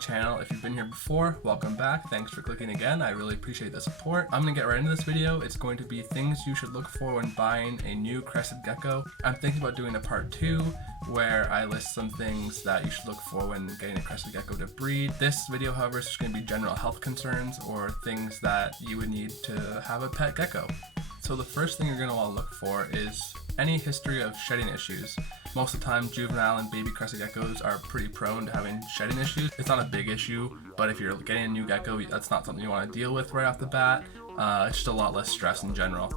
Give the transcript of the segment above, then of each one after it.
channel. If you've been here before, welcome back. Thanks for clicking again. I really appreciate the support. I'm gonna get right into this video. It's going to be things you should look for when buying a new Crested Gecko. I'm thinking about doing a part 2 where I list some things that you should look for when getting a Crested Gecko to breed. This video, however, is just gonna be general health concerns or things that you would need to have a pet gecko. So the first thing you're going to want to look for is any history of shedding issues. Most of the time, juvenile and baby Crested Geckos are pretty prone to having shedding issues. It's not a big issue, but if you're getting a new gecko, that's not something you want to deal with right off the bat. It's just a lot less stress in general.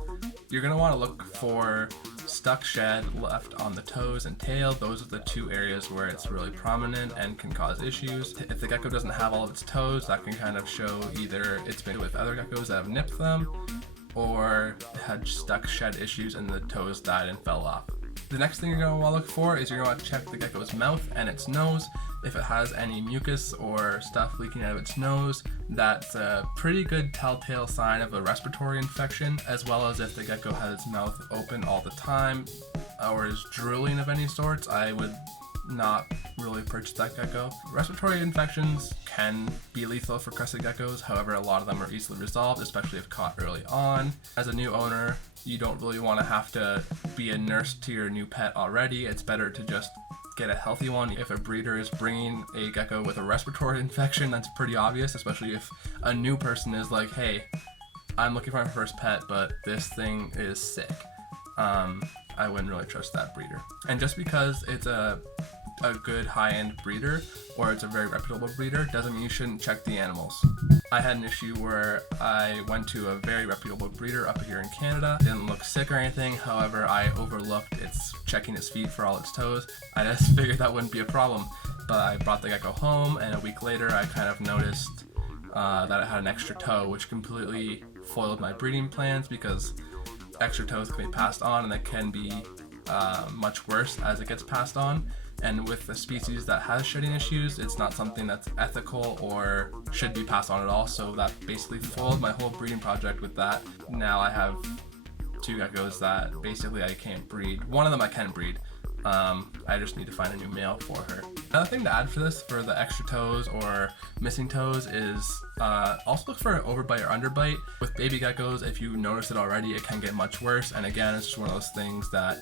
You're going to want to look for stuck shed left on the toes and tail. Those are the two areas where it's really prominent and can cause issues. If the gecko doesn't have all of its toes, that can kind of show either it's been with other geckos that have nipped them, or had stuck shed issues and the toes died and fell off. The next thing you're going to want to look for is you're going to want to check the gecko's mouth and its nose. If it has any mucus or stuff leaking out of its nose, that's a pretty good telltale sign of a respiratory infection, as well as if the gecko has its mouth open all the time or is drooling of any sorts. I would not really purchase that gecko. Respiratory infections can be lethal for Crested Geckos, however a lot of them are easily resolved, especially if caught early on. As a new owner, you don't really want to have to be a nurse to your new pet already. It's better to just get a healthy one. If a breeder is bringing a gecko with a respiratory infection, that's pretty obvious, especially if a new person is like, hey, I'm looking for my first pet, but this thing is sick. I wouldn't really trust that breeder. And just because it's a good high-end breeder or it's a very reputable breeder doesn't mean you shouldn't check the animals. I had an issue where I went to a very reputable breeder up here in Canada. It didn't look sick or anything, however I overlooked checking its feet for all its toes. I just figured that wouldn't be a problem, but I brought the gecko home and a week later I kind of noticed that it had an extra toe, which completely foiled my breeding plans because extra toes can be passed on and they can be much worse as it gets passed on. And with a species that has shedding issues, it's not something that's ethical or should be passed on at all. So that basically foiled my whole breeding project with that. Now I have 2 geckos that basically I can't breed. One of them I can breed. I just need to find a new male for her. Another thing to add for this, for the extra toes or missing toes, is also look for an overbite or underbite. With baby geckos, if you notice it already, it can get much worse. And again, it's just one of those things that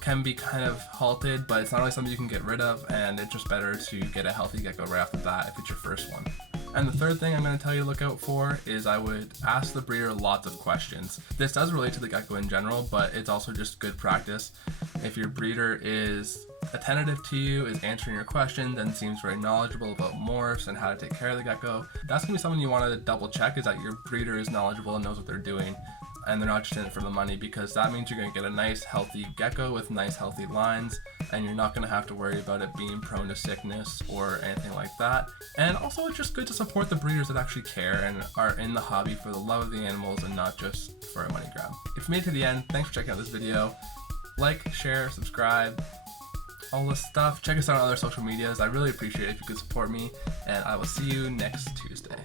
can be kind of halted, but it's not really something you can get rid of, and it's just better to get a healthy gecko right off the bat if it's your first one. And the third thing I'm going to tell you to look out for is I would ask the breeder lots of questions. This does relate to the gecko in general, but it's also just good practice. If your breeder is attentive to you, is answering your questions, and seems very knowledgeable about morphs and how to take care of the gecko, that's going to be something you want to double check, is that your breeder is knowledgeable and knows what they're doing, and they're not just in it for the money, because that means you're going to get a nice healthy gecko with nice healthy lines, and you're not going to have to worry about it being prone to sickness or anything like that. And also, it's just good to support the breeders that actually care and are in the hobby for the love of the animals and not just for a money grab. If you made it to the end, thanks for checking out this video. Like, share, subscribe, all this stuff. Check us out on other social medias. I really appreciate it if you could support me, and I will see you next Tuesday.